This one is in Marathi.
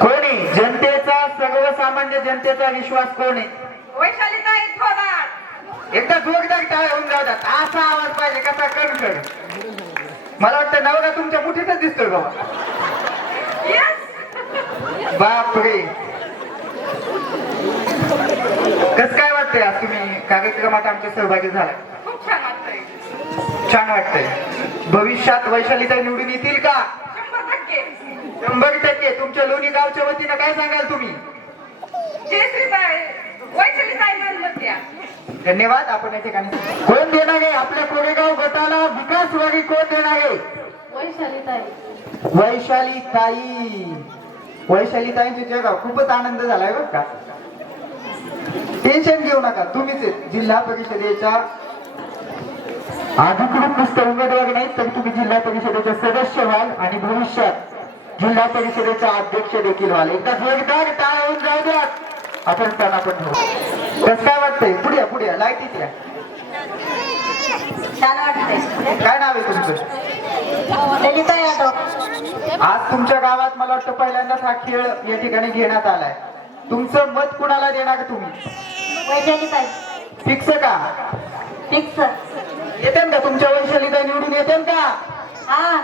कोणी जनतेचा सर्वसामान्य जनतेचा विश्वास कोणी वैशालीताई थोरात. एकदा जोरदार टाळ्या होऊन जाऊ द्यात असा आवाज पाहिजे कसा कणकण. मला वाटतं नवरा तुमच्या मुठीतच दिसतोय बाबा. बापरे कस काय वाटतंय आज तुम्ही कार्यक्रमात आमच्या सहभागी झालाय? खूप छान वाटतंय. छान वाटतंय. भविष्यात वैशालीताई निवडून येतील का? 100%. 100% तुमच्या लोणी गावच्या वतीनं काय सांगाल तुम्ही? जयश्रीताई वैशालीताई म्हणत्या. धन्यवाद. आपण या ठिकाणी कोण देणार आहे आपल्या कोरेगाव गटाला विकासवादी कोण देणार आहे? वैशालीताई. वैशालीताई. वैशालीताईंचे जगाव खूपच आनंद झालाय बरं का. टेन्शन घेऊ नका तुम्हीच आहेत जिल्हा परिषदेच्या अधिकृत नुसतं उमेदवार नाही तर तुम्ही जिल्हा परिषदेचे सदस्य व्हाल आणि भविष्यात जिल्हा परिषदेचा अध्यक्ष देखील व्हाल. एकदा जोरदार टाळ्या होऊन जाऊ द्या. आपण त्यांना पण घेऊ. कसं काय वाटतंय? पुढे पुढे लाईटीत या. छान वाटतंय. काय नाव आहे तुमचं? ललिता यादव. आज तुमच्या गावात मला वाटतं पहिल्यांदाच हा खेळ या ठिकाणी घेण्यात आलाय. तुमचं मत कुणाला देणार तुम्ही? वैशालीताई. फिक्स का? फिक्स. येते का तुमच्या वैशालीताई निवडून येते का? हा.